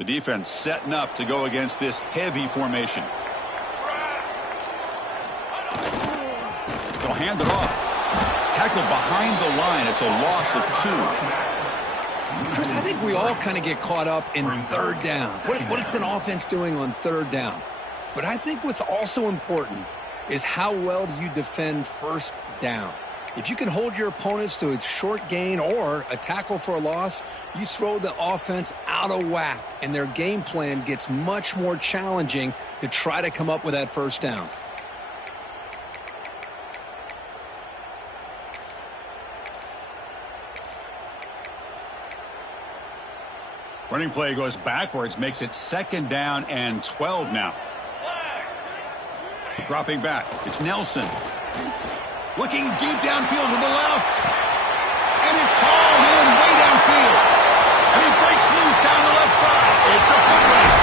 The defense setting up to go against this heavy formation. They'll hand it off. Tackle behind the line. It's a loss of 2. Chris, I think we all kind of get caught up in third down. What's an offense doing on third down? But I think what's also important is how well do you defend first down. If you can hold your opponents to a short gain or a tackle for a loss, you throw the offense out of whack, and their game plan gets much more challenging to try to come up with that first down. Running play goes backwards, makes it 2nd down and 12 now. Dropping back, it's Nelson. Looking deep downfield to the left. And it's hauled in way downfield. And he breaks loose down the left side. It's a foot race.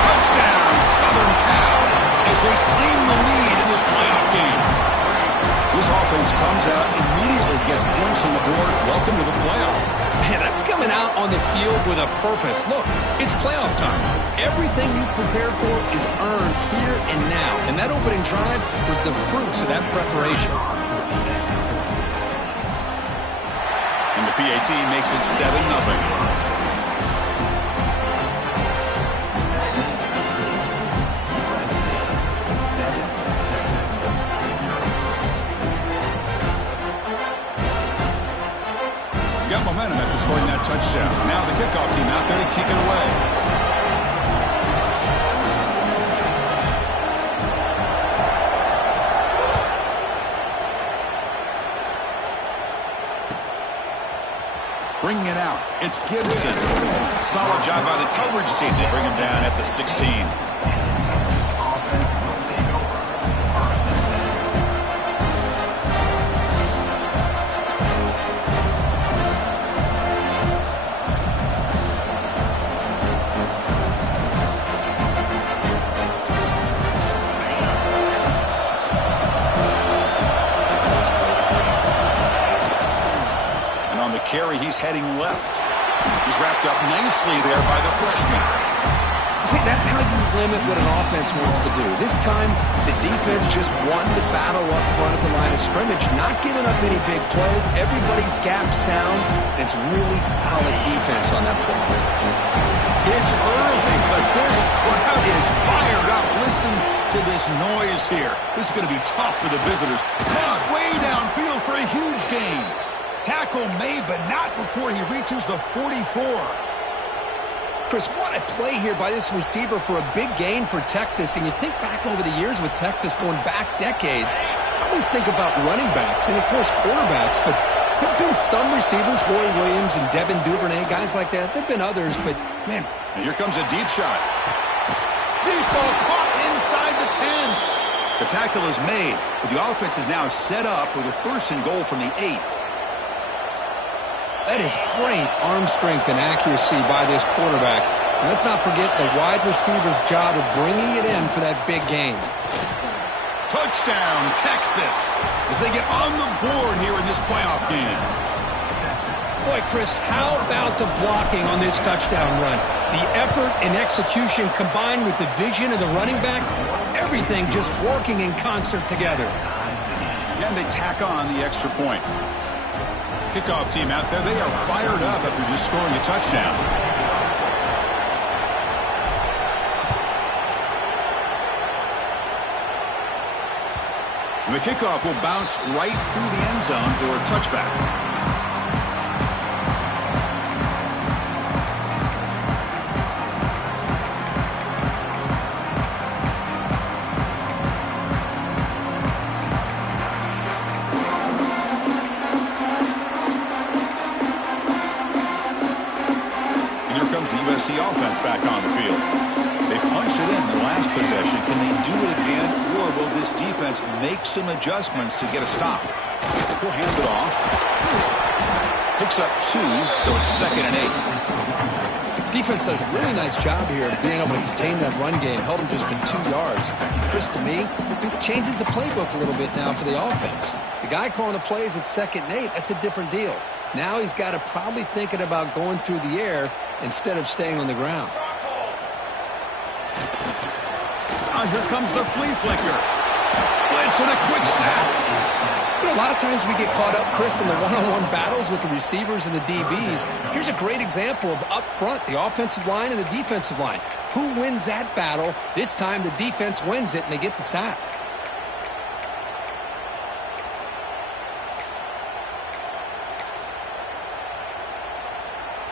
Touchdown, Southern Cal, as they claim the lead in this playoff game. This offense comes out, immediately gets points on the board. Welcome to the playoff. Man, that's coming out on the field with a purpose. Look, it's playoff time. Everything you prepared for is earned here and now. And that opening drive was the fruits of that preparation. And the PAT makes it 7-0. Got momentum after scoring that touchdown. Now the kickoff team out there to kick it away. Bringing it out, it's Gibson. Solid job by the coverage team to bring him down at the 16. Carry, he's heading left. He's wrapped up nicely there by the freshman. See, that's how you limit what an offense wants to do. This time, the defense just won the battle up front at the line of scrimmage, not giving up any big plays. Everybody's gap sound. It's really solid defense on that play. It's early, but this crowd is fired up. Listen to this noise here. This is going to be tough for the visitors. Caught way downfield for a huge gain. Tackle made, but not before he reaches the 44. Chris, what a play here by this receiver for a big gain for Texas. And you think back over the years with Texas going back decades, I always think about running backs and, of course, quarterbacks. But there have been some receivers, Roy Williams and Devin Duvernay, guys like that. There have been others, but, man. And here comes a deep shot. Deep ball caught inside the 10. The tackle is made, but the offense is now set up with a 1st and goal from the 8. That is great arm strength and accuracy by this quarterback. And let's not forget the wide receiver's job of bringing it in for that big game. Touchdown, Texas, as they get on the board here in this playoff game. Boy, Chris, how about the blocking on this touchdown run? The effort and execution combined with the vision of the running back, everything just working in concert together. And they tack on the extra point. Kickoff team out there, they are fired up after just scoring a touchdown. And the kickoff will bounce right through the end zone for a touchback. Offense back on the field. They punched it in the last possession. Can they do it again, or will this defense make some adjustments to get a stop? He'll hand it off. Picks up 2, so it's 2nd and 8. Defense does a really nice job here of being able to contain that run game, held them just to 2 yards. Chris, to me, this changes the playbook a little bit now for the offense. The guy calling the plays at 2nd and 8, that's a different deal. Now he's got to probably thinking about going through the air instead of staying on the ground. here comes the flea flicker. Blitz and a quick sack. You know, a lot of times we get caught up, Chris, in the one-on-one battles with the receivers and the DBs. Here's a great example of up front, the offensive line and the defensive line. Who wins that battle? This time the defense wins it, and they get the sack.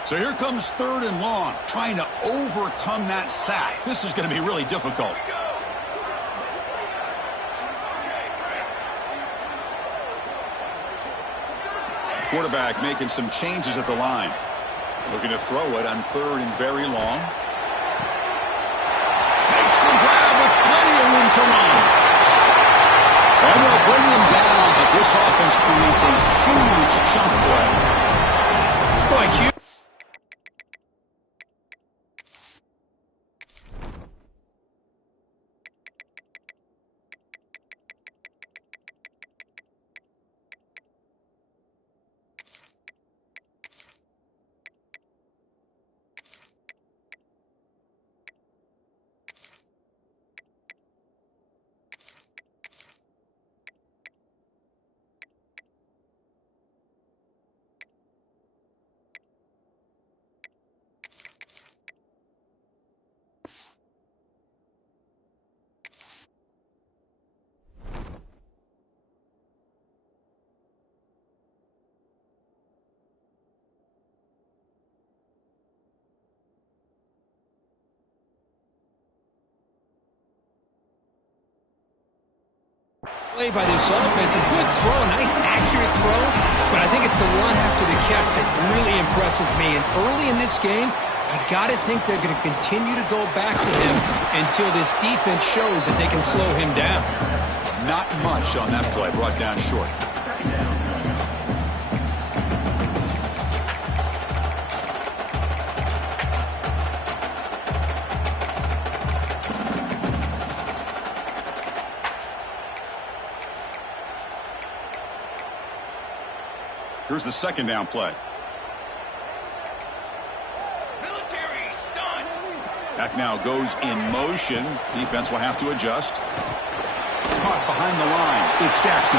So here comes 3rd and long, trying to overcome that sack. This is going to be really difficult. Quarterback making some changes at the line. Looking to throw it on 3rd and very long. Makes the grab with plenty of room to run. And they'll bring him down, but this offense creates a huge chunk play. Boy, huge. Play by this offense, a good throw, a nice accurate throw, but I think it's the run after the catch that really impresses me. And early in this game, you got to think they're going to continue to go back to him until this defense shows that they can slow him down. Not much on that play, brought down short. Here's the 2nd down play. Military stun. Back now goes in motion. Defense will have to adjust. Caught behind the line. It's Jackson.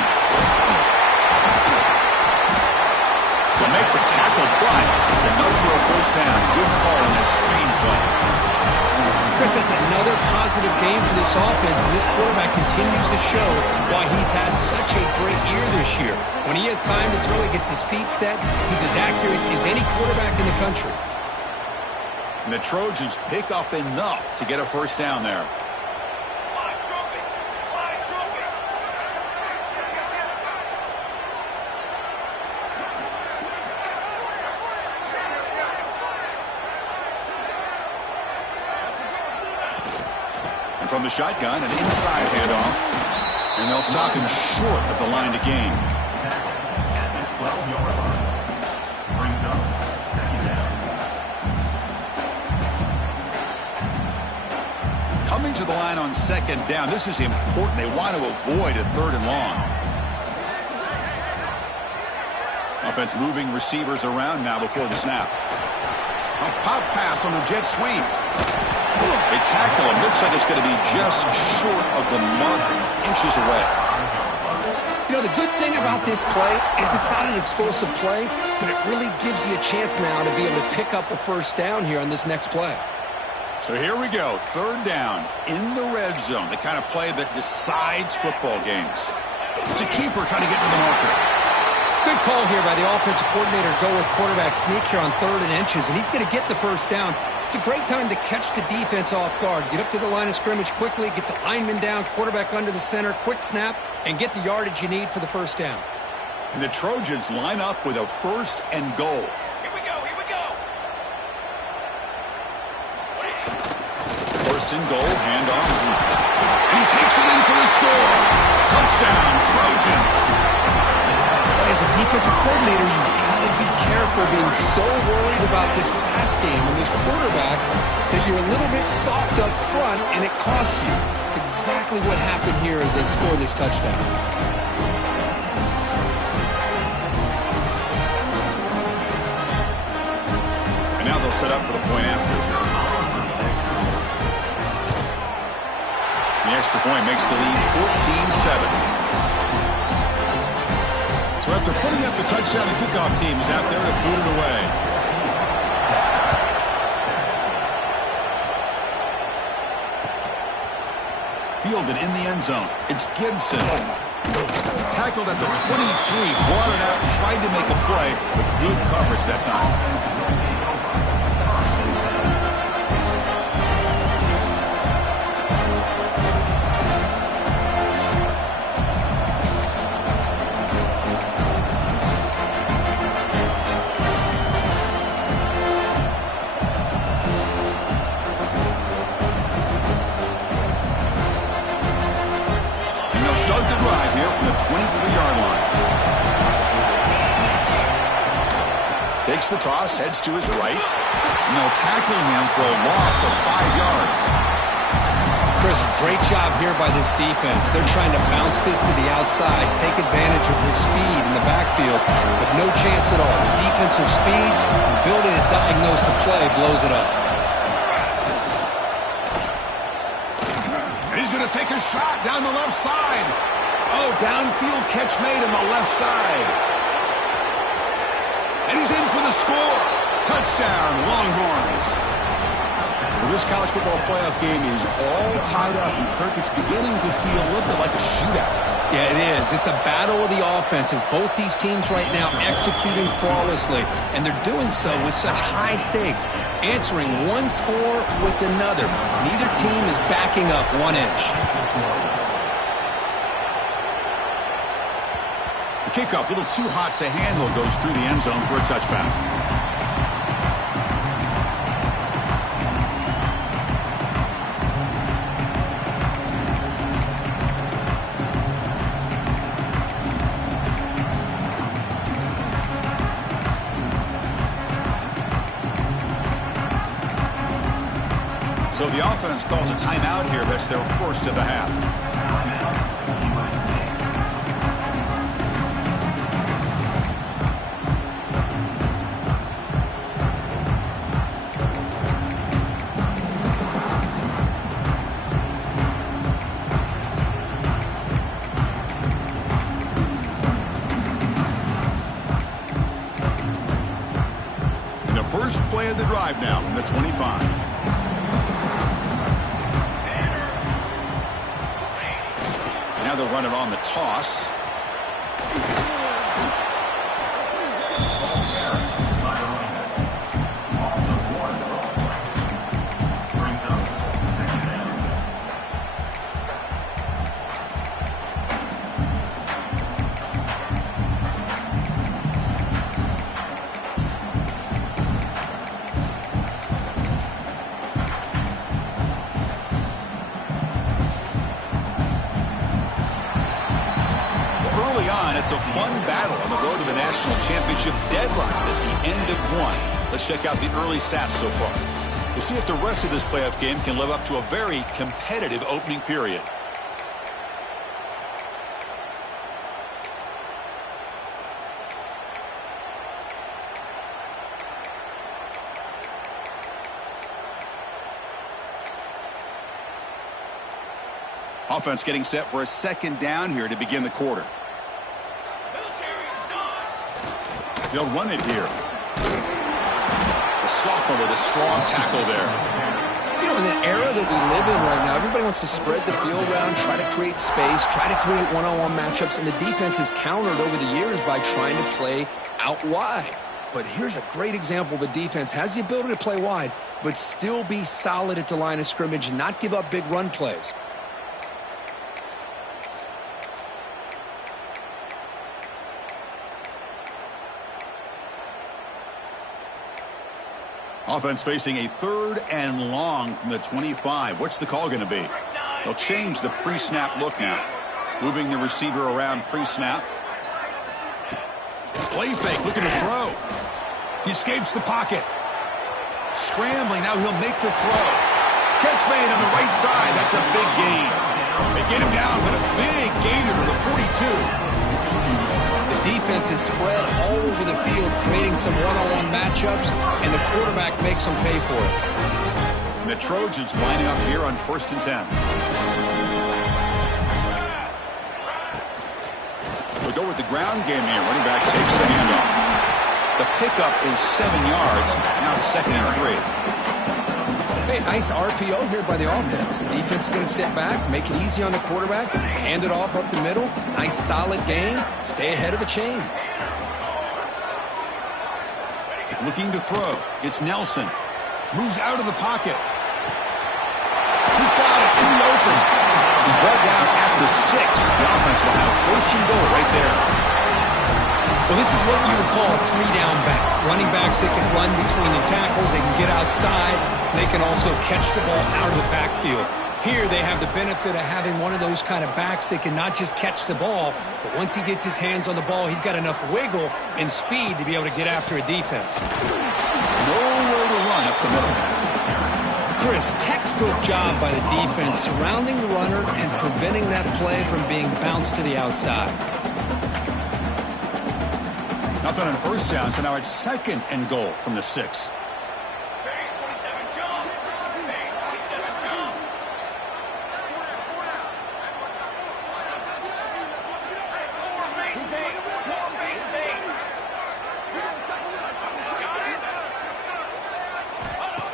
They'll make the tackle, but it's enough for a 1st down. Good call on this screen play. Chris, that's another positive game for this offense, and this quarterback continues to show why he's had such a great year this year. When he has time to throw, he gets his feet set. He's as accurate as any quarterback in the country. And the Trojans pick up enough to get a 1st down there. From the shotgun, an inside handoff, and they'll stop him short of the line to gain. Coming to the line on 2nd down, this is important. They want to avoid a 3rd and long. Offense moving receivers around now before the snap. A pop pass on the jet sweep. They tackle him. Looks like it's going to be just short of the mark, inches away. You know, the good thing about this play is it's not an explosive play, but it really gives you a chance now to be able to pick up a 1st down here on this next play. So here we go. 3rd down in the red zone, the kind of play that decides football games. It's a keeper trying to get to the marker. Good call here by the offensive coordinator to go with quarterback sneak here on 3rd and inches, and he's going to get the 1st down. It's a great time to catch the defense off guard. Get up to the line of scrimmage quickly, get the lineman down, quarterback under the center, quick snap, and get the yardage you need for the 1st down. And the Trojans line up with a 1st and goal. Here we go, here we go. 1st and goal, handoff. He takes it in for the score. Touchdown, Trojans. As a defensive coordinator, you've got to be careful being so worried about this pass game and this quarterback that you're a little bit soft up front and it costs you. It's exactly what happened here as they score this touchdown. And now they'll set up for the point after. The extra point makes the lead 14-7. So after putting up the touchdown, the kickoff team is out there to boot it away. Fielded in the end zone. It's Gibson. Tackled at the 23, brought it out, tried to make a play, but good coverage that time. Start the drive here from the 23-yard line. Takes the toss, heads to his right, and they'll tackle him for a loss of 5 yards. Chris, great job here by this defense. They're trying to bounce this to the outside, take advantage of his speed in the backfield, but no chance at all. The defensive speed, ability to diagnose the play, blows it up. He's going to take a shot down the left side. Oh, downfield catch made on the left side. And he's in for the score. Touchdown, Longhorns. Well, this college football playoff game is all tied up, and Kirk, it's beginning to feel a little bit like a shootout. Yeah, it is. It's a battle of the offenses. Both these teams right now executing flawlessly, and they're doing so with such high stakes, answering one score with another. Neither team is backing up 1 inch. The kickoff, a little too hot to handle, goes through the end zone for a touchback. So the offense calls a timeout here. That's their first of the half. And the first play of the drive now from the 25. Now they'll run it on the toss. It's a fun battle on the road to the national championship, deadlocked at the end of one. Let's check out the early stats so far. We'll see if the rest of this playoff game can live up to a very competitive opening period. Offense getting set for a second down here to begin the quarter. They'll run it here. The sophomore with a strong tackle there. You know, in the era that we live in right now, everybody wants to spread the field around, try to create space, try to create one-on-one matchups, and the defense has countered over the years by trying to play out wide. But here's a great example. The defense has the ability to play wide, but still be solid at the line of scrimmage and not give up big run plays. Offense facing a 3rd and long from the 25. What's the call going to be? They'll change the pre-snap look now. Moving the receiver around pre-snap. Play fake, looking to throw. He escapes the pocket. Scrambling, now he'll make the throw. Catch made on the right side. That's a big gain. They get him down, but a big gainer to the 42. The defense is spread all over the field, creating some one-on-one matchups, and the quarterback makes them pay for it. And the Trojans lining up here on 1st and 10. They'll go with the ground game here. Running back takes the handoff. The pickup is 7 yards. Now it's 2nd and 3. Hey, nice RPO here by the offense. Defense is going to sit back, make it easy on the quarterback, hand it off up the middle. Nice solid gain. Stay ahead of the chains. Looking to throw. It's Nelson. Moves out of the pocket. He's got it in the open. He's brought down at the 6. The offense will have 1st and goal right there. Well, this is what you would call a 3-down back. Running backs that can run between the tackles. They can get outside. They can also catch the ball out of the backfield. Here they have the benefit of having one of those kind of backs that can not just catch the ball, but once he gets his hands on the ball, he's got enough wiggle and speed to be able to get after a defense. Nowhere to run up the middle. Chris, textbook job by the defense surrounding the runner and preventing that play from being bounced to the outside. Nothing on 1st down, so now it's 2nd and goal from the 6.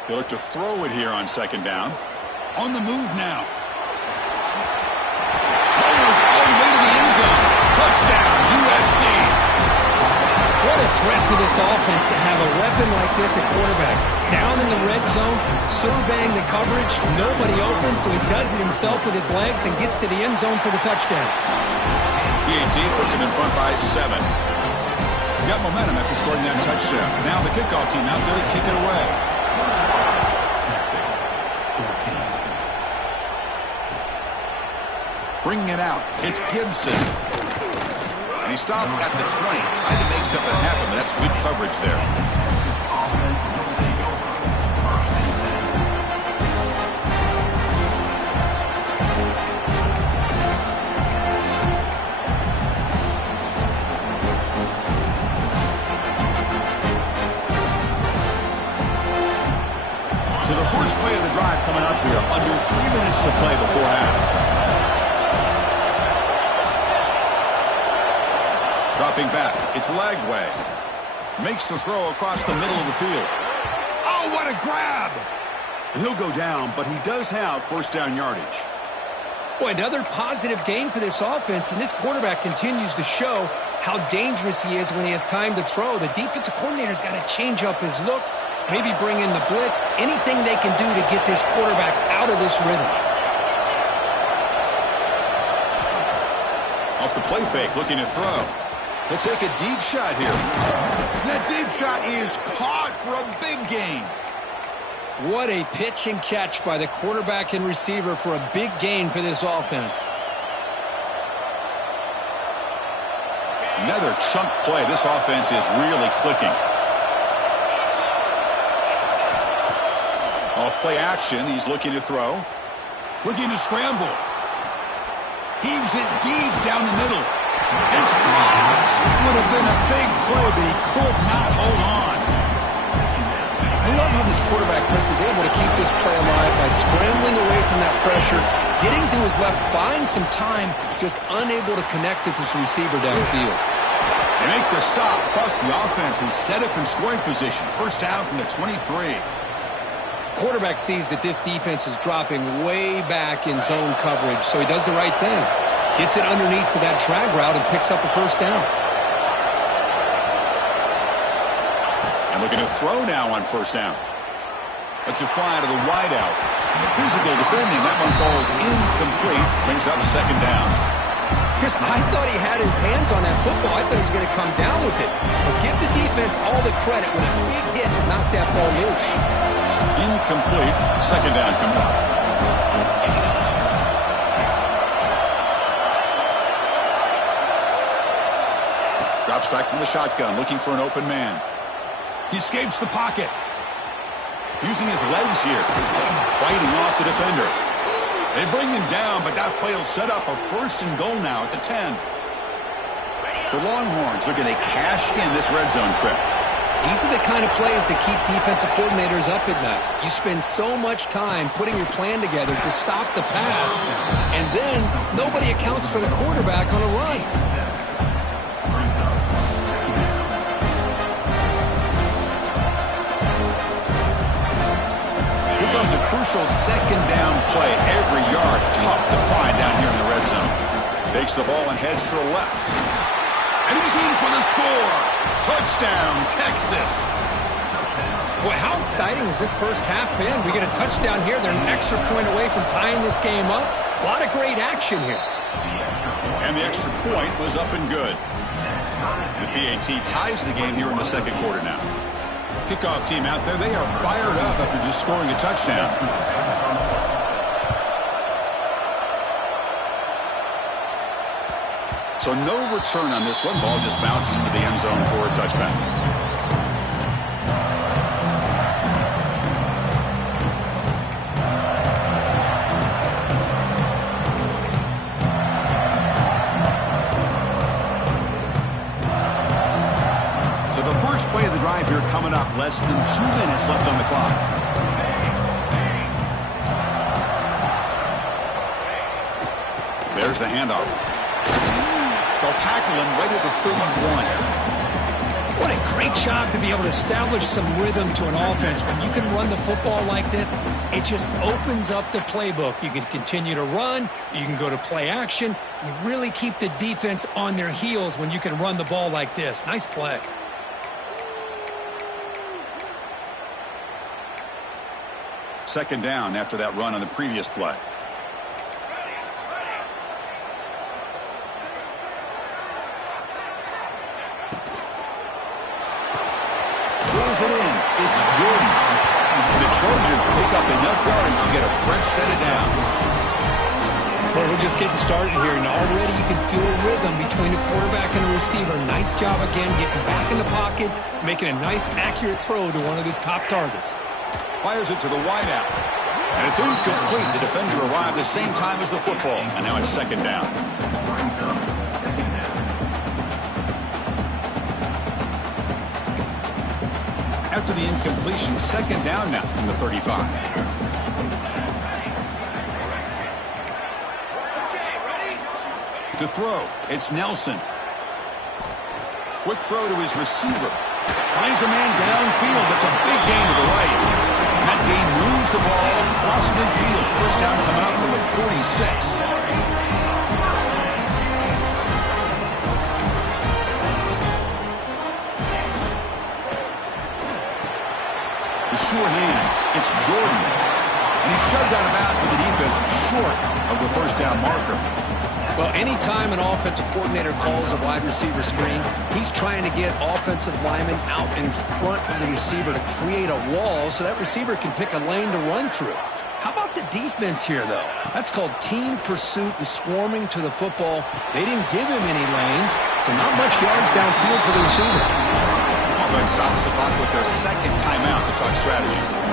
They look to throw it here on 2nd down. On the move now. Rolls all the way to the end zone. Touchdown, USC. What a threat to this offense to have a weapon like this at quarterback. Down in the red zone, surveying the coverage, nobody open, so he does it himself with his legs and gets to the end zone for the touchdown. PAT puts him in front by 7. Got momentum after scoring that touchdown. Now the kickoff team out there to kick it away. Bringing it out, it's Gibson. And he stopped at the 20, trying to make something happen, but that's good coverage there. So the first play of the drive coming up here, under 3 minutes to play before half. Dropping back, it's Lagway. Makes the throw across the middle of the field. Oh, what a grab! He'll go down, but he does have 1st down yardage. Boy, another positive game for this offense, and this quarterback continues to show how dangerous he is when he has time to throw. The defensive coordinator's got to change up his looks, maybe bring in the blitz, anything they can do to get this quarterback out of this rhythm. Off the play fake, looking to throw. Let's take a deep shot here. That deep shot is caught for a big gain. What a pitch and catch by the quarterback and receiver for a big gain for this offense. Another chunk play. This offense is really clicking. Off play action, he's looking to throw. Looking to scramble. Heaves it deep down the middle. It's dropped. Would have been a big play, but he could not hold on. I love how this quarterback, Chris, is able to keep this play alive by scrambling away from that pressure, getting to his left, buying some time, just unable to connect with his receiver downfield. They make the stop, but the offense is set up in scoring position. 1st down from the 23. Quarterback sees that this defense is dropping way back in zone coverage, so he does the right thing. Gets it underneath to that drag route and picks up a 1st down. And looking to throw now on 1st down. Lets it fly to the wideout. Physical defending. That one falls incomplete. Brings up 2nd down. Chris, I thought he had his hands on that football. I thought he was going to come down with it. But give the defense all the credit with a big hit to knock that ball loose. Incomplete. 2nd down coming up. Drops back from the shotgun, looking for an open man. He escapes the pocket. Using his legs here. Fighting off the defender. They bring him down, but that play will set up a 1st and goal now at the 10. The Longhorns are going to cash in this red zone trip. These are the kind of plays that keep defensive coordinators up at night. You spend so much time putting your plan together to stop the pass, and then nobody accounts for the quarterback on a run. crucial second down play. Every yard tough to find down here in the red zone. Takes the ball and heads to the left. And he's in for the score. Touchdown, Texas. Boy, how exciting has this first half been? We get a touchdown here. They're an extra point away from tying this game up. A lot of great action here. And the extra point was up and good. The PAT ties the game here in the second quarter now. Kickoff team out there, they are fired up after just scoring a touchdown. So no return on this one. Ball just bounces into the end zone for a touchback. First play of the drive here coming up. Less than 2 minutes left on the clock. There's the handoff. They'll tackle him right at the 31. What a great job to be able to establish some rhythm to an offense. When you can run the football like this, it just opens up the playbook. You can continue to run. You can go to play action. You really keep the defense on their heels when you can run the ball like this. Nice play. Second down after that run on the previous play. Throws it in. It's Jordan. The Trojans pick up enough yards to get a fresh set of downs. Well, we're just getting started here, and already you can feel a rhythm between the quarterback and the receiver. Nice job again getting back in the pocket, making a nice, accurate throw to one of his top targets. Fires it to the wideout. And it's incomplete. The defender arrived the same time as the football. And now it's second down. After the incompletion, second down now from the 35. To throw, it's Nelson. Quick throw to his receiver. Finds a man downfield. That's a big gain to the right. That game moves the ball across midfield. First down coming up from the 46. The sure hands. It's Jordan. And he's shoved out of bounds with the defense short of the first down marker. Well, anytime an offensive coordinator calls a wide receiver screen, he's trying to get offensive linemen out in front of the receiver to create a wall so that receiver can pick a lane to run through. How about the defense here, though? That's called team pursuit and swarming to the football. They didn't give him any lanes, so not much yards downfield for the receiver. Offense stops the clock with their second timeout to talk strategy.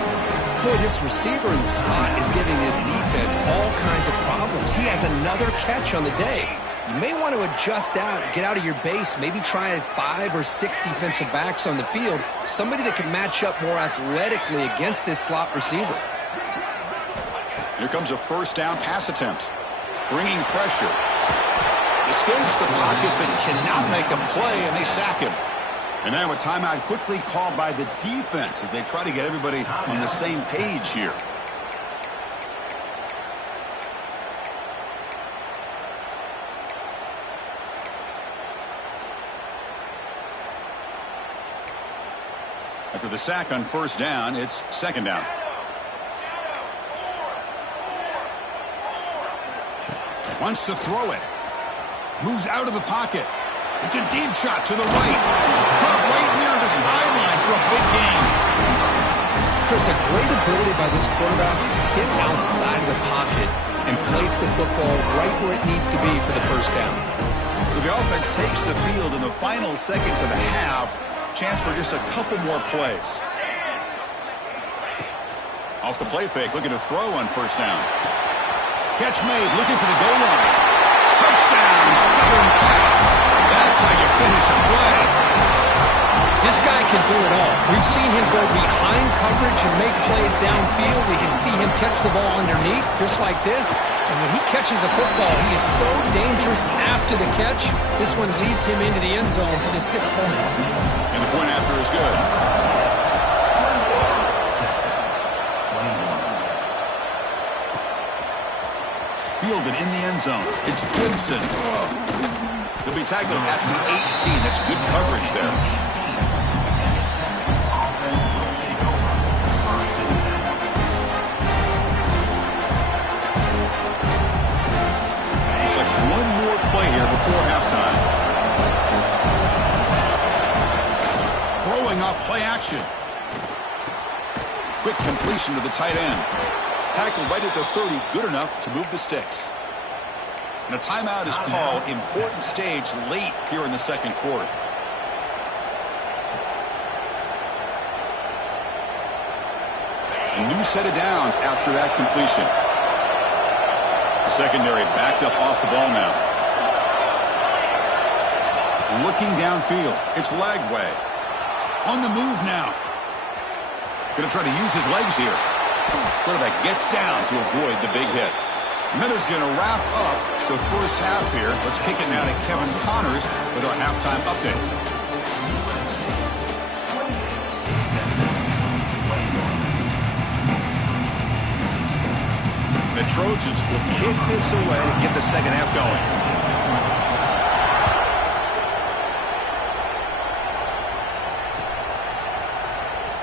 Boy, this receiver in the slot is giving this defense all kinds of problems. He has another catch on the day. You may want to adjust out, get out of your base, maybe try 5 or 6 defensive backs on the field, somebody that can match up more athletically against this slot receiver. Here comes a first down pass attempt. Bringing pressure. Escapes the pocket but cannot make a play, and they sack him. And now a timeout quickly called by the defense as they try to get everybody on the same page here. After the sack on first down, it's second down. Wants to throw it. Moves out of the pocket. It's a deep shot to the right. Caught right near the sideline for a big gain. Chris, a great ability by this quarterback to get outside of the pocket and place the football right where it needs to be for the first down. So the offense takes the field in the final seconds of the half. Chance for just a couple more plays. Off the play fake, looking to throw on first down. Catch made, looking for the goal line. Touchdown, Southern Cal. That's how you finish a play. This guy can do it all. We've seen him go behind coverage and make plays downfield. We can see him catch the ball underneath, just like this. And when he catches a football, he is so dangerous after the catch. This one leads him into the end zone for the 6 points. And the point after is good. Fielded in the end zone. It's Gibson. He'll be tackled at the 18. That's good coverage there. Looks like one more play here before halftime. Throwing off play action. Quick completion to the tight end. Tackled right at the 30, good enough to move the sticks. And a timeout is called. Important stage late here in the second quarter. A new set of downs after that completion. The secondary backed up off the ball now. Looking downfield. It's Lagway. On the move now. Going to try to use his legs here. Quarterback gets down to avoid the big hit. Miller's going to wrap up the first half here. Let's kick it now to Kevin Connors with our halftime update. The Trojans will kick this away to get the second half going.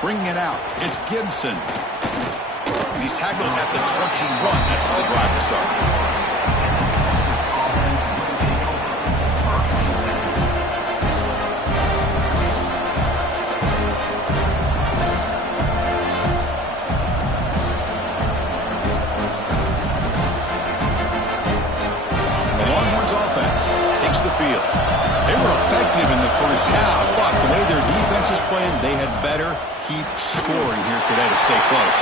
Bringing it out, it's Gibson. He's tackled at the 21. That's where the drive will start. The Longhorns offense takes the field. They were effective in the first half, but the way their defense is playing, they had better keep scoring here today to stay close.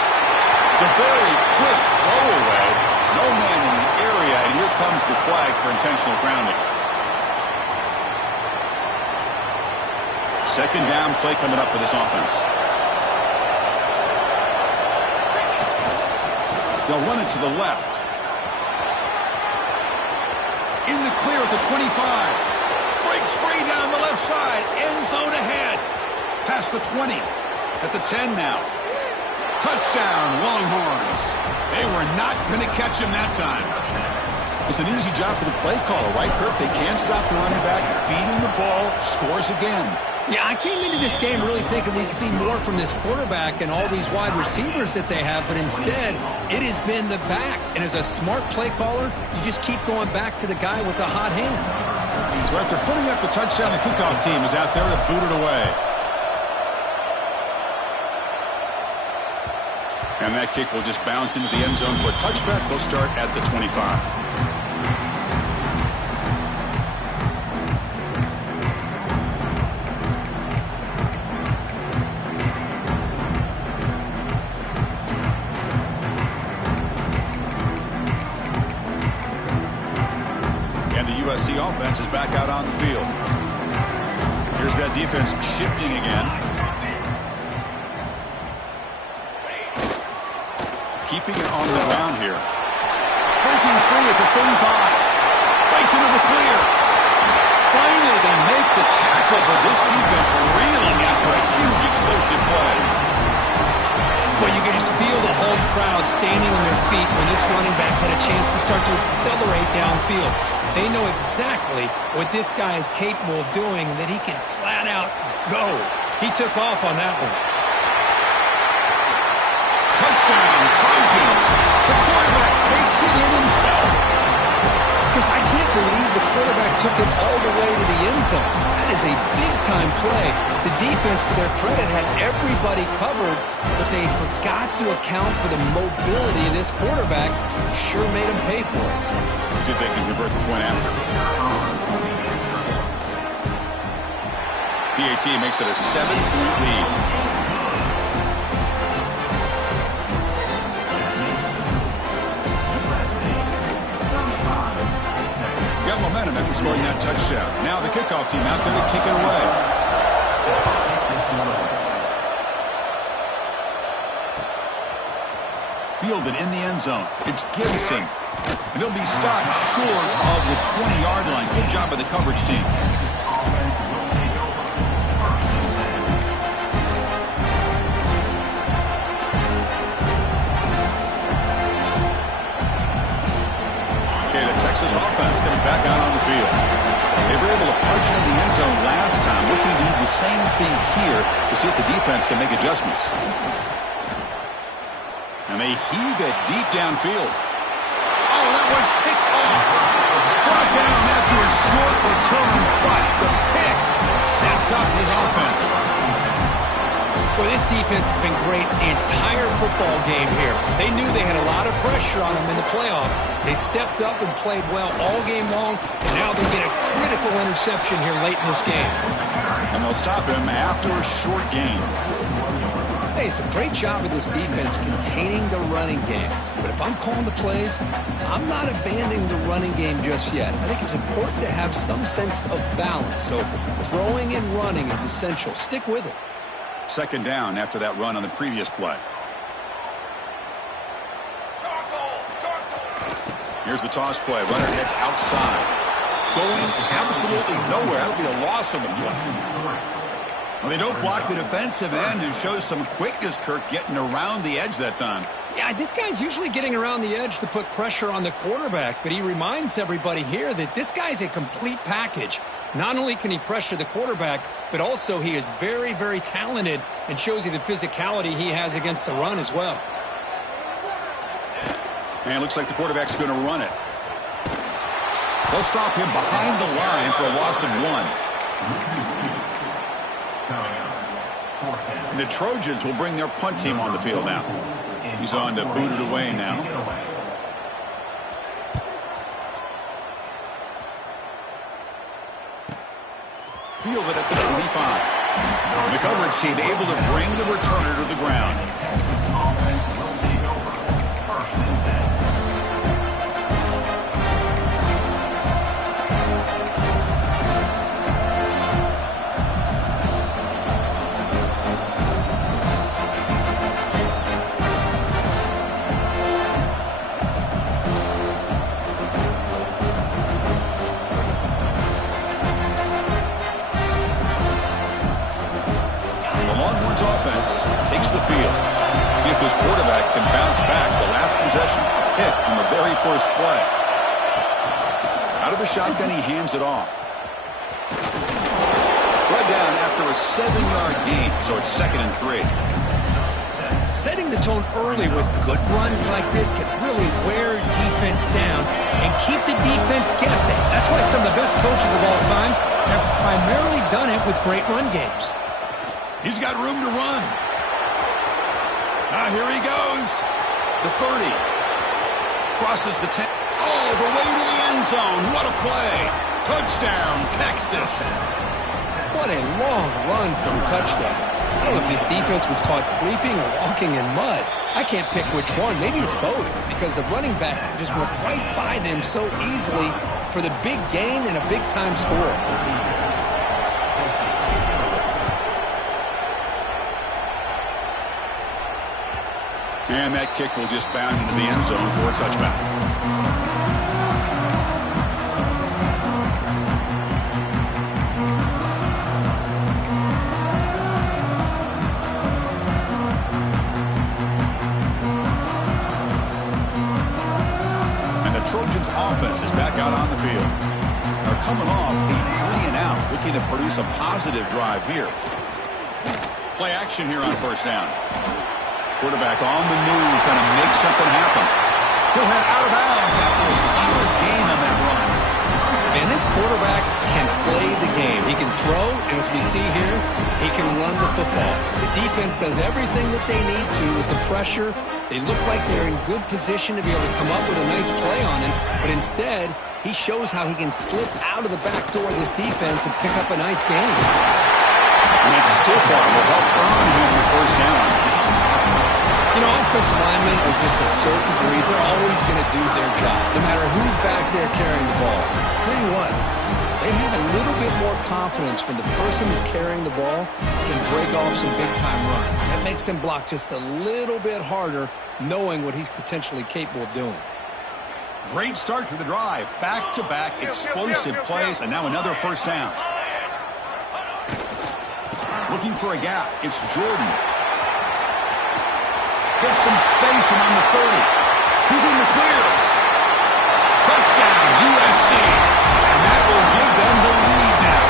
It's a very quick throwaway. No man in the area, and here comes the flag for intentional grounding. Second down play coming up for this offense. They'll run it to the left. In the clear at the 25. Breaks free down the left side. End zone ahead. Past the 20. At the 10 now. Touchdown, Longhorns. They were not going to catch him that time. It's an easy job for the play caller, right, Kirk? They can't stop the running back. Feeding the ball. Scores again. Yeah, I came into this game really thinking we'd see more from this quarterback and all these wide receivers that they have, but instead, it has been the back. And as a smart play caller, you just keep going back to the guy with the hot hand. So after putting up the touchdown, the kickoff team is out there to boot it away. And that kick will just bounce into the end zone for a touchback. They'll start at the 25. USC offense is back out on the field. Here's that defense shifting again. Keeping it on the ground here. Breaking free at the 35. Breaks into the clear. Finally, they make the tackle, but this defense reeling after a huge explosive play. Well, you can just feel the whole crowd standing on their feet when this running back had a chance to start to accelerate downfield. They know exactly what this guy is capable of doing and that he can flat out go. He took off on that one. Touchdown, Trojans. The quarterback takes it in himself. Because I can't believe the quarterback took it all the way to the end zone. That is a big-time play. The defense, to their credit, had everybody covered, but they forgot to account for the mobility of this quarterback. Sure made him pay for it. See if they can convert the point after. PAT makes it a 7-point lead. Got momentum after scoring that touchdown. Now the kickoff team out there to kick it away. Fielded in the end zone. It's Gibson. And he'll be stopped short of the 20-yard line. Good job by the coverage team. offense comes back out on the field. They were able to punch in the end zone last time, looking to do the same thing here to see if the defense can make adjustments. And they heave it deep downfield. Oh, that one's picked off. Brought down after a short return, but the pick sets up his offense. Well, this defense has been great the entire football game here. They knew they had a lot of pressure on them in the playoff. They stepped up and played well all game long, and now they get a critical interception here late in this game. And they'll stop him after a short gain. Hey, it's a great job of this defense containing the running game. But if I'm calling the plays, I'm not abandoning the running game just yet. I think it's important to have some sense of balance. So throwing and running is essential. Stick with it. Second down after that run on the previous play. Here's the toss play. Runner heads outside. Going absolutely nowhere. That'll be a loss on the play. Well, they don't block the defensive end, who shows some quickness, Kirk, getting around the edge that time. Yeah, this guy's usually getting around the edge to put pressure on the quarterback, but he reminds everybody here that this guy's a complete package. Not only can he pressure the quarterback, but also he is very, very talented and shows you the physicality he has against the run as well. And it looks like the quarterback's going to run it. They'll stop him behind the line for a loss of 1. And the Trojans will bring their punt team on the field now. He's on to boot it away now. Field it at the 25. The coverage team able to bring the returner to the ground. Takes the field. See if his quarterback can bounce back. The last possession hit on the very first play. Out of the shotgun, he hands it off. Brought down after a 7-yard gain, so it's 2nd and 3. Setting the tone early with good runs like this can really wear defense down and keep the defense guessing. That's why some of the best coaches of all time have primarily done it with great run games. He's got room to run. Now here he goes. The 30. Crosses the 10. All the way to the end zone. What a play. Touchdown, Texas. What a long run for a touchdown. I don't know if this defense was caught sleeping or walking in mud. I can't pick which one. Maybe it's both, because the running back just went right by them so easily for the big gain and a big-time score. And that kick will just bound into the end zone for a touchback. And the Trojans' offense is back out on the field. They're coming off a 3-and-out, looking to produce a positive drive here. Play action here on first down. Quarterback on the move, trying to make something happen. He'll head out of bounds after a solid gain on that run. And this quarterback can play the game. He can throw, and as we see here, he can run the football. The defense does everything that they need to with the pressure. They look like they're in good position to be able to come up with a nice play on him, but instead, he shows how he can slip out of the back door of this defense and pick up a nice gain. And that stiff arm will help earn him the first down. You know, offensive linemen are just a certain breed. They're always going to do their job, no matter who's back there carrying the ball. I'll tell you what, they have a little bit more confidence when the person that's carrying the ball can break off some big-time runs. That makes them block just a little bit harder, knowing what he's potentially capable of doing. Great start to the drive. Back-to-back explosive plays, and now another first down. Looking for a gap. It's Jordan. Gets some space and on the 30. He's in the clear. Touchdown. Touchdown, USC. And that will give them the lead now.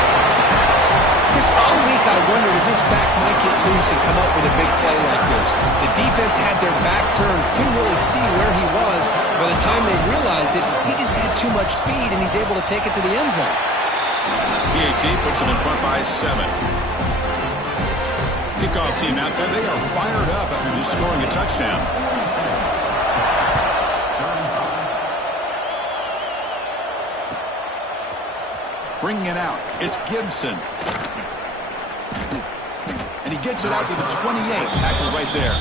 This all week I wondered if this back might get loose and come up with a big play like this. The defense had their back turned, couldn't really see where he was. By the time they realized it, he just had too much speed, and he's able to take it to the end zone. PAT puts them in front by 7. Kickoff team out there, they are fired up after just scoring a touchdown. Bringing it out, it's Gibson. And he gets it out to the 28, tackled right there.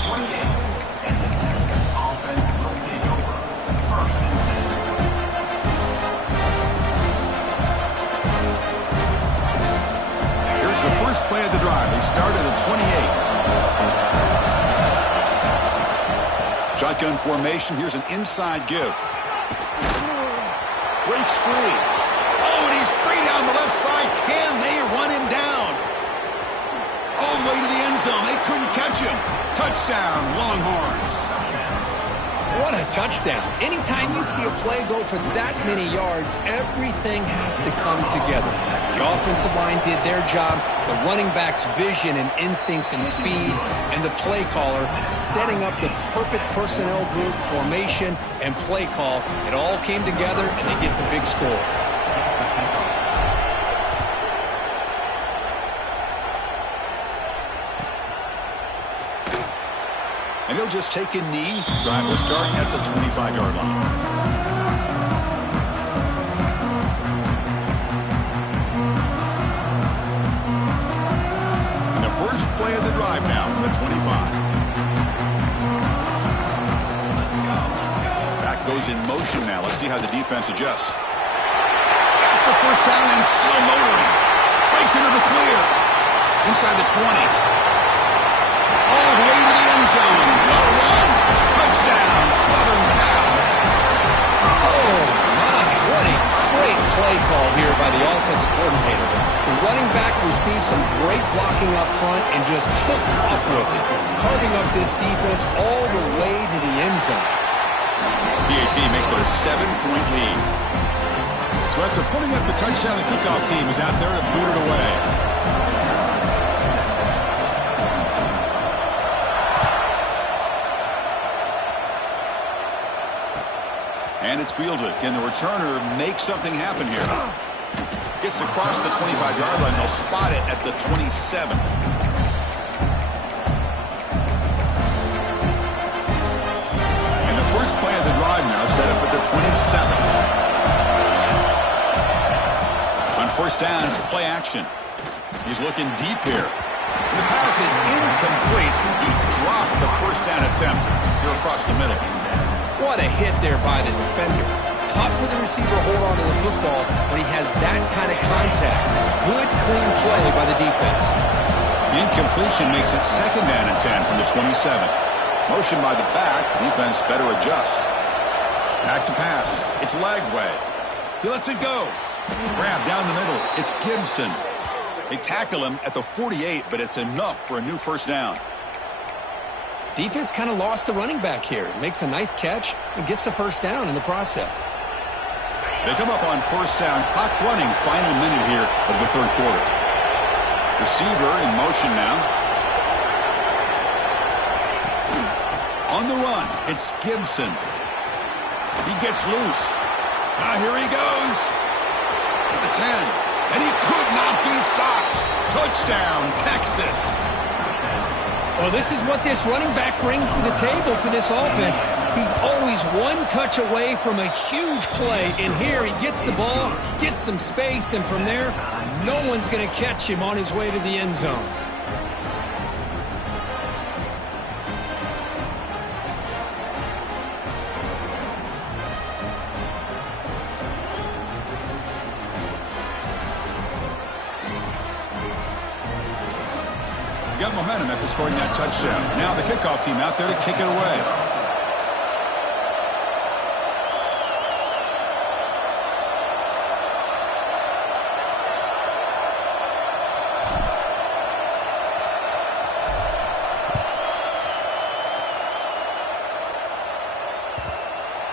Here's the first play of the drive. They start at the 28. Shotgun formation. Here's an inside give. Breaks free. Oh, and he's free down the left side. Can they run him down? All the way to the end zone. They couldn't catch him. Touchdown, Longhorns. What a touchdown. Anytime you see a play go for that many yards, everything has to come together. The offensive line did their job, the running back's vision and instincts and speed, and the play caller setting up the perfect personnel group, formation, and play call. It all came together, and they get the big score. And he'll just take a knee. Drive will start at the 25-yard line. And the first play of the drive now from the 25. Back goes in motion now. Let's see how the defense adjusts. Got the first down and still motoring. Breaks into the clear. Inside the 20. All the way to the end zone. No run. Touchdown, Southern Cal. Oh, my. What a great play call here by the offensive coordinator. The running back received some great blocking up front and just took off with it, carving up this defense all the way to the end zone. PAT makes it a 7-point lead. So after putting up the touchdown, the kickoff team is out there to boot it away. And it's fielded. Can the returner make something happen here? Gets across the 25-yard line. They'll spot it at the 27. And the first play of the drive now set up at the 27. On first down, it's play action. He's looking deep here. And the pass is incomplete. He dropped the first down attempt here across the middle. What a hit there by the defender. Tough for the receiver to hold on to the football when he has that kind of contact. Good, clean play by the defense. The incompletion makes it second down and 10 from the 27. Motion by the back. Defense better adjust. Back to pass. It's Lagway. He lets it go. Grab down the middle. It's Gibson. They tackle him at the 48, but it's enough for a new first down. Defense kind of lost the running back here. Makes a nice catch and gets the first down in the process. They come up on first down. Clock running. Final minute here of the third quarter. Receiver in motion now. On the run, it's Gibson. He gets loose. Now here he goes. At the 10. And he could not be stopped. Touchdown, Texas. Well, this is what this running back brings to the table for this offense. He's always one touch away from a huge play. And here he gets the ball, gets some space, and from there, no one's going to catch him on his way to the end zone. Got momentum after scoring that touchdown. Now the kickoff team out there to kick it away.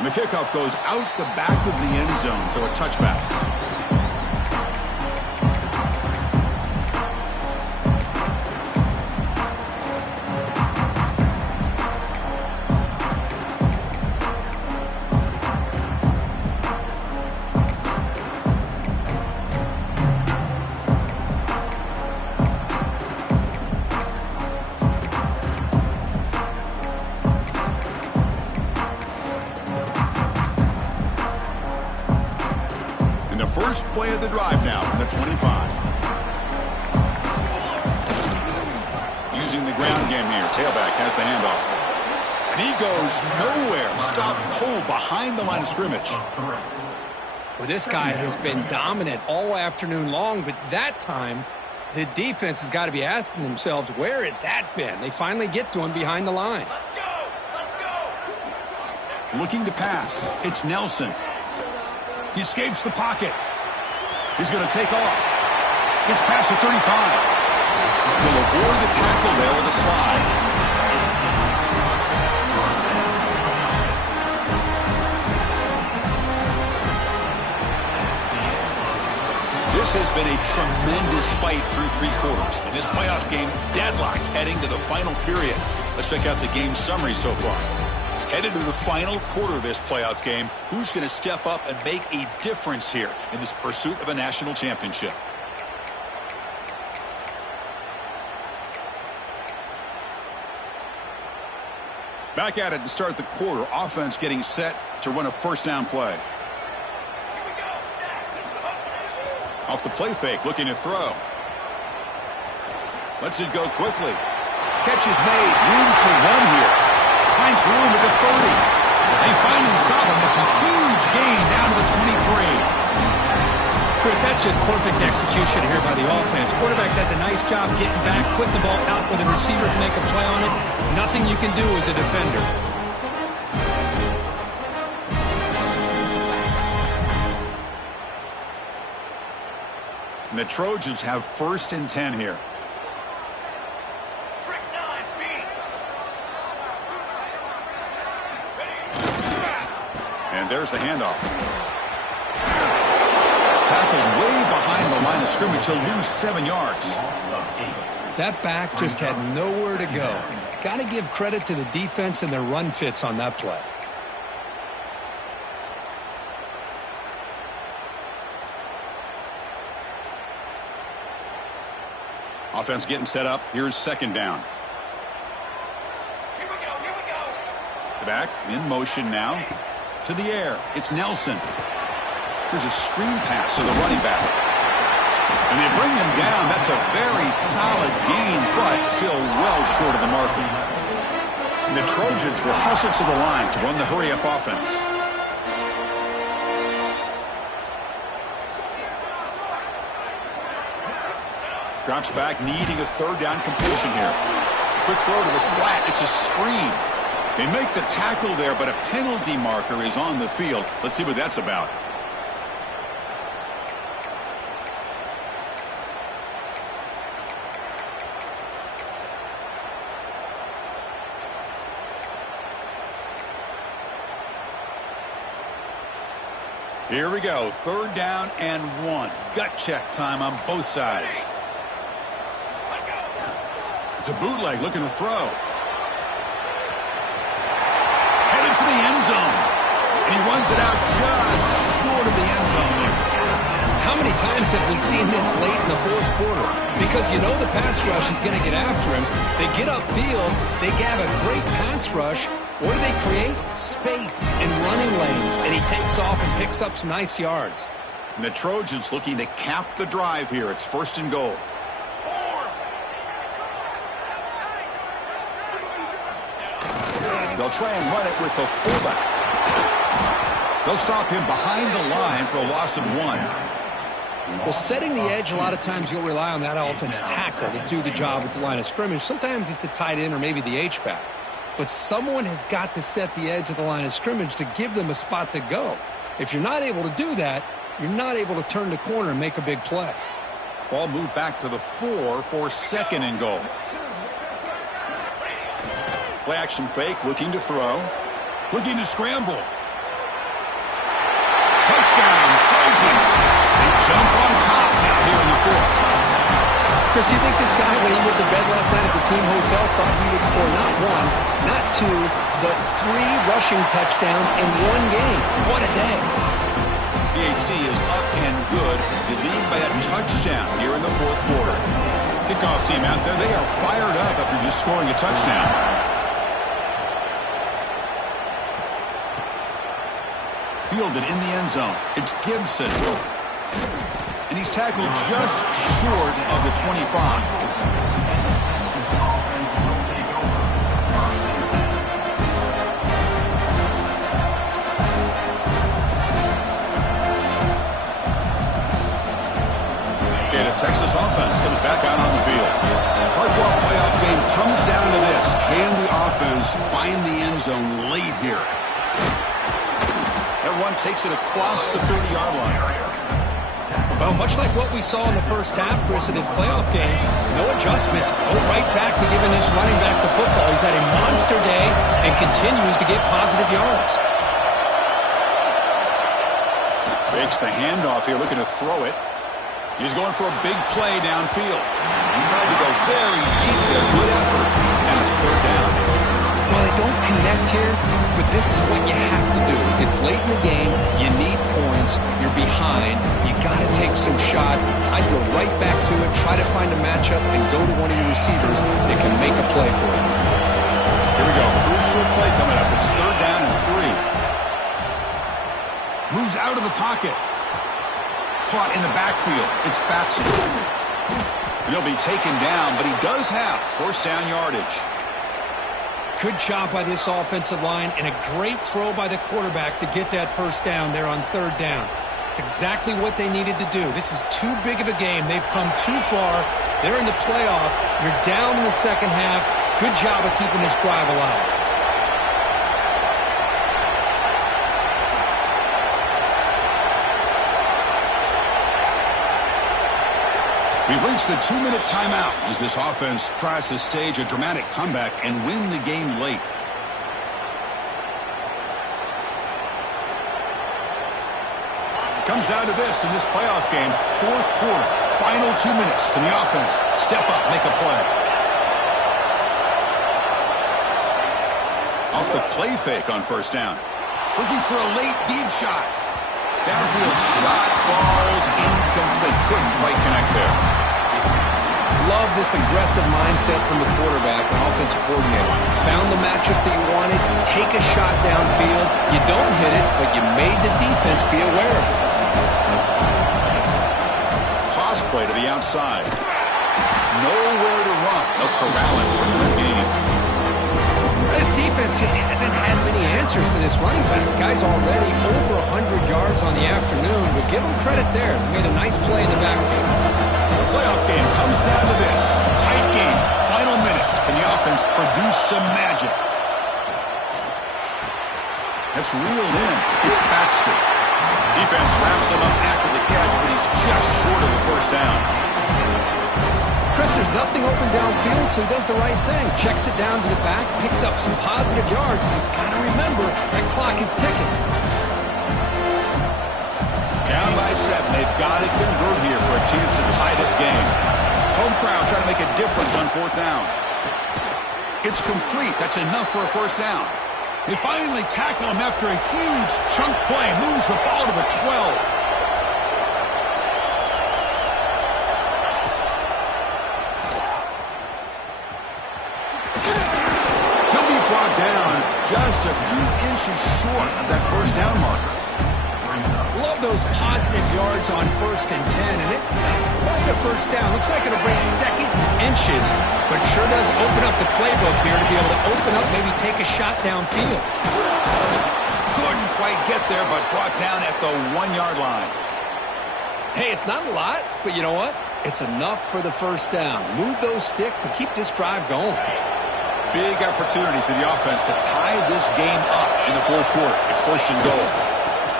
And the kickoff goes out the back of the end zone, so a touchback. First play of the drive now from the 25. Using the ground game here. Tailback has the handoff. And he goes nowhere. Stopped cold behind the line of scrimmage. Well, this guy has been dominant all afternoon long, but that time the defense has got to be asking themselves, where has that been? They finally get to him behind the line. Let's go! Let's go! Looking to pass. It's Nelson. He escapes the pocket. He's going to take off. Gets past the 35. He'll avoid the tackle there with a slide. This has been a tremendous fight through 3 quarters. In this playoff game, deadlocked heading to the final period. Let's check out the game summary so far. Headed to the final quarter of this playoff game, who's going to step up and make a difference here in this pursuit of a national championship? Back at it to start the quarter. Offense getting set to run a first down play. Off the play fake, looking to throw. Lets it go quickly. Catch is made. Room to run here. Finds room at the 30. They finally stop him. It's a huge gain down to the 23. Chris, that's just perfect execution here by the offense. Quarterback does a nice job getting back, putting the ball out with a receiver to make a play on it. Nothing you can do as a defender. And the Trojans have 1st and 10 here. And there's the handoff. Tackled way behind the line of scrimmage. He'll lose 7 yards. That back just had nowhere to go. Got to give credit to the defense and their run fits on that play. Offense getting set up. Here's 2nd down. Here we go, here we go. The back in motion now. To the air. It's Nelson. There's a screen pass to the running back. And they bring him down. That's a very solid gain, but still well short of the marker. And the Trojans will hustle to the line to run the hurry-up offense. Drops back, needing a 3rd down completion here. Quick throw to the flat. It's a screen. They make the tackle there, but a penalty marker is on the field. Let's see what that's about. Here we go. 3rd down and 1. Gut check time on both sides. It's a bootleg looking to throw. Headed for the end zone. And he runs it out just short of the end zone there. How many times have we seen this late in the 4th quarter? Because you know the pass rush is going to get after him. They get upfield. They have a great pass rush. What do they create? Space and running lanes. And he takes off and picks up some nice yards. And the Trojans looking to cap the drive here. It's 1st and goal. They'll try and run it with the fullback. They'll stop him behind the line for a loss of 1. Well, setting the edge, a lot of times you'll rely on that offensive tackle to do the job at the line of scrimmage. Sometimes it's a tight end or maybe the H-back. But someone has got to set the edge of the line of scrimmage to give them a spot to go. If you're not able to do that, you're not able to turn the corner and make a big play. Ball moved back to the 4 for 2nd and goal. Play action fake, looking to throw. Looking to scramble. Chris, you think this guy, when he went to bed last night at the team hotel, thought he would score not one, not two, but 3 rushing touchdowns in one game? What a day. PAT is up and good. They lead by a touchdown here in the fourth quarter. Kickoff team out there, they are fired up after just scoring a touchdown. Fielded in the end zone. It's Gibson. And he's tackled just short of the 25. Okay, the Texas offense comes back out on the field. Hardball playoff game comes down to this. Can the offense find the end zone late here? That run takes it across the 30-yard line. Well, much like what we saw in the first half, Chris, of this playoff game, no adjustments. Go right back to giving this running back the football. He's had a monster day and continues to get positive yards. Fakes the handoff here, looking to throw it. He's going for a big play downfield. He tried to go very deep there. Good effort. Now it's third down. Well, they don't connect here, but this is what you have to do. It's late in the game. You need points. You're behind. You got to take some shots. I'd go right back to it, try to find a matchup, and go to one of your receivers that can make a play for you. Here we go. Crucial play coming up. It's third down and 3. Moves out of the pocket. Caught in the backfield. It's Baxter. He'll be taken down, but he does have first down yardage. Good job by this offensive line and a great throw by the quarterback to get that first down there on third down. It's exactly what they needed to do. This is too big of a game. They've come too far. They're in the playoff. You're down in the second half. Good job of keeping this drive alive. We've reached the 2-minute timeout as this offense tries to stage a dramatic comeback and win the game late. Comes down to this in this playoff game, fourth quarter, final 2 minutes. Can the offense step up, make a play? Off the play fake on first down. Looking for a late deep shot. Downfield shot falls incomplete. Couldn't quite connect there. Love this aggressive mindset from the quarterback and offensive coordinator. Found the matchup that you wanted. Take a shot downfield. You don't hit it, but you made the defense be aware of it. Toss play to the outside. Nowhere to run. No corralling from the game. This defense just hasn't had many answers for this running back. Guy's already over 100 yards on the afternoon, but give him credit there. They made a nice play in the backfield. The playoff game comes down to this. Tight game. Final minutes. Can the offense produce some magic? That's reeled in. It's Baxter. Defense wraps him up after the catch, but he's just short of the first down. Chris, there's nothing open downfield, so he does the right thing. Checks it down to the back, picks up some positive yards, but he's got to remember that clock is ticking. Down by 7. They've got to convert here for a chance to tie this game. Home crowd trying to make a difference on fourth down. It's complete. That's enough for a first down. They finally tackle him after a huge chunk play. Moves the ball to the 12. Just a few inches short of that first down marker. Love those positive yards on 1st and 10, and it's not quite a first down. Looks like it'll bring second inches, but sure does open up the playbook here to be able to open up, maybe take a shot downfield. Couldn't quite get there, but brought down at the 1-yard line. Hey, it's not a lot, but you know what? It's enough for the first down. Move those sticks and keep this drive going. Big opportunity for the offense to tie this game up in the fourth quarter. It's first and goal.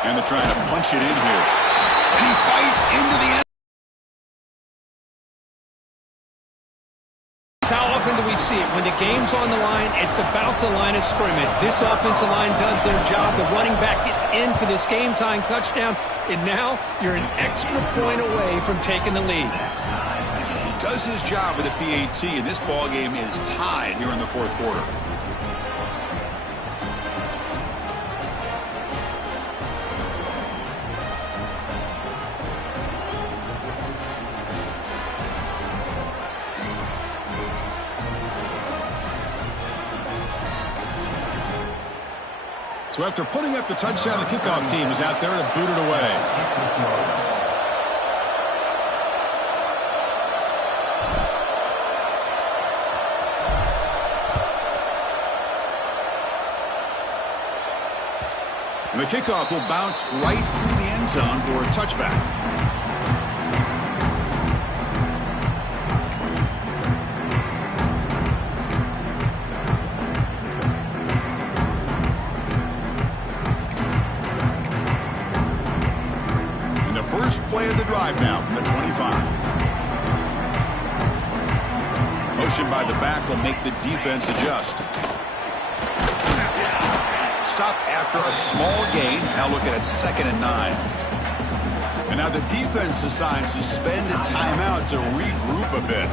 And they're trying to punch it in here. And he fights into the end. How often do we see it? When the game's on the line, it's about the line of scrimmage. This offensive line does their job. The running back gets in for this game-tying touchdown. And now you're an extra point away from taking the lead. does his job with the PAT, and this ball game is tied here in the fourth quarter. So after putting up the touchdown, the kickoff team is out there to boot it away. And the kickoff will bounce right through the end zone for a touchback. First play of the drive now from the 25. Motion by the back will make the defense adjust. Stop after a small gain. Now looking at 2nd and 9. And now the defense decides to spend a timeout to regroup a bit.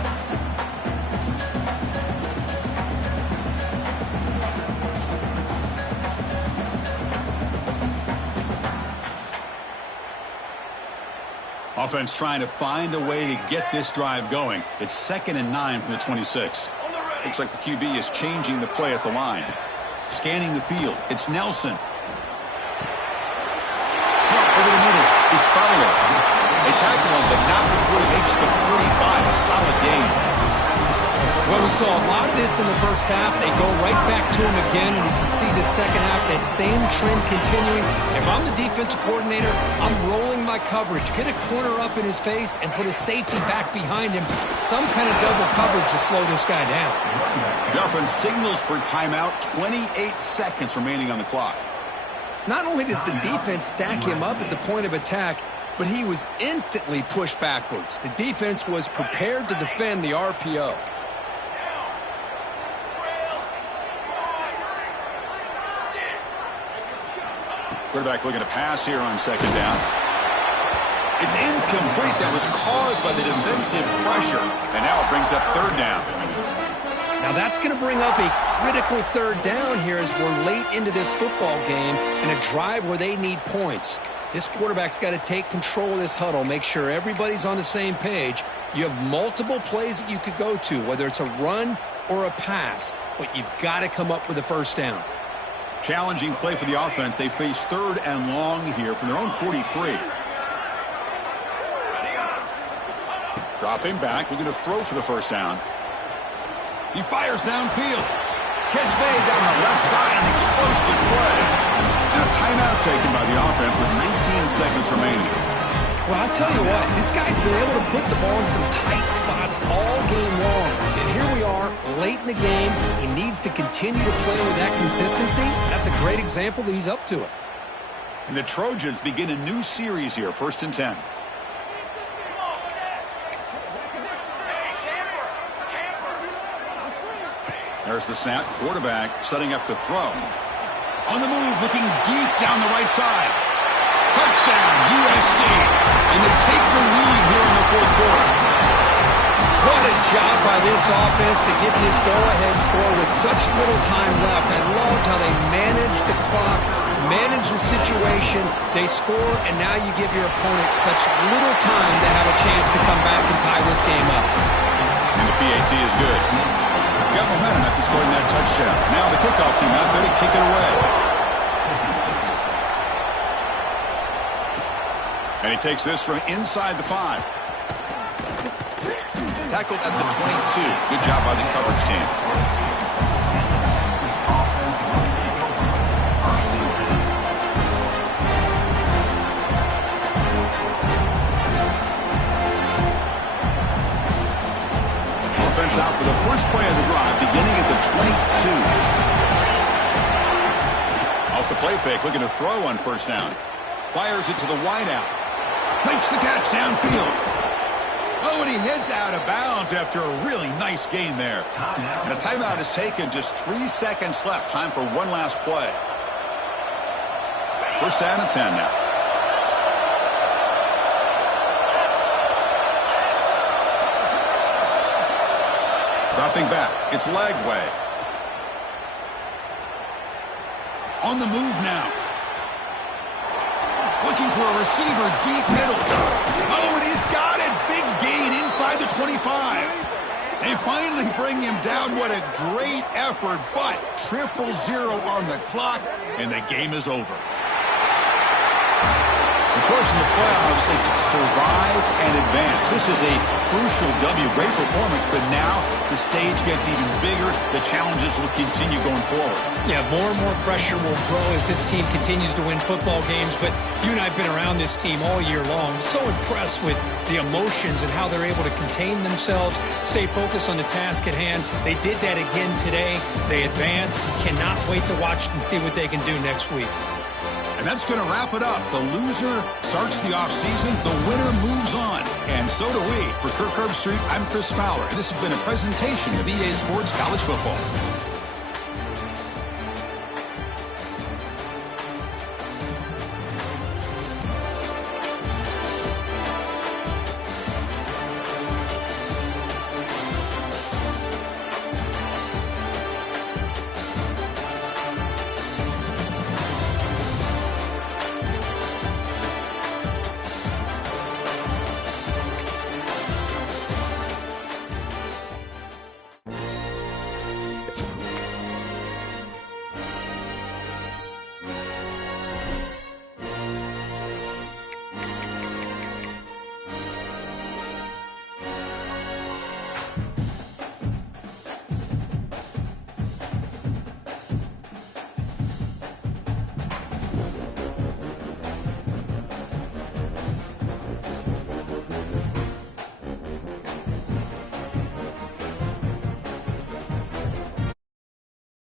Offense trying to find a way to get this drive going. It's 2nd and 9 from the 26. Looks like the QB is changing the play at the line. Scanning the field. It's Nelson. Over the middle. It's Fowler. They tackle him, but not before he makes the 45. A solid gain. Well, we saw a lot of this in the first half. They go right back to him again, and you can see the second half, that same trend continuing. If I'm the defensive coordinator, I'm rolling my coverage. Get a corner up in his face and put a safety back behind him. Some kind of double coverage to slow this guy down. The offense signals for timeout. 28 seconds remaining on the clock. Not only does the defense stack him up at the point of attack, but he was instantly pushed backwards. The defense was prepared to defend the RPO. Quarterback looking to pass here on 2nd down. It's incomplete. That was caused by the defensive pressure. And now it brings up 3rd down. Now that's going to bring up a critical 3rd down here as we're late into this football game in a drive where they need points. This quarterback's got to take control of this huddle, make sure everybody's on the same page. You have multiple plays that you could go to, whether it's a run or a pass, but you've got to come up with a 1st down. Challenging play for the offense. They face 3rd and long here from their own 43. Dropping back, looking to throw for the 1st down. He fires downfield. Catch made down the left side, an explosive play. And a timeout taken by the offense with 19 seconds remaining. Well, I'll tell you what, this guy's been able to put the ball in some tight spots all game long. And here we are, late in the game. He needs to continue to play with that consistency. That's a great example that he's up to it. And the Trojans begin a new series here, 1st and 10. There's the snap. Quarterback setting up to throw. On the move, looking deep down the right side. Touchdown, USC. And they take the lead here in the 4th quarter. What a job by this offense to get this go-ahead score with such little time left. I loved how they managed the clock, managed the situation. They score, and now you give your opponent such little time to have a chance to come back and tie this game up. And the PAT is good. Got momentum after scoring that touchdown. Now the kickoff team out there to kick it away. And he takes this from inside the 5. Tackled at the 22. Good job by the coverage team. Offense out for the first play of the drive, beginning at the 22. Off the play fake, looking to throw on 1st down. Fires it to the wideout. Makes the catch downfield. Oh, and he heads out of bounds after a really nice gain there. And a timeout is taken. Just 3 seconds left. Time for one last play. 1st down and 10 now. Dropping back. It's Lagway. On the move now. Looking for a receiver deep middle. Oh, and he's got it. Big gain inside the 25. They finally bring him down. What a great effort, but 0-0 on the clock, and the game is over. Of course, in the playoffs, it's survive and advance. This is a crucial W. Great performance, but now the stage gets even bigger. The challenges will continue going forward. Yeah, more and more pressure will grow as this team continues to win football games, but you and I have been around this team all year long. So impressed with the emotions and how they're able to contain themselves, stay focused on the task at hand. They did that again today. They advance. Cannot wait to watch and see what they can do next week. And that's going to wrap it up. The loser starts the offseason. The winner moves on. And so do we. For Kirk Herbstreit, I'm Chris Fowler. And this has been a presentation of EA Sports College Football.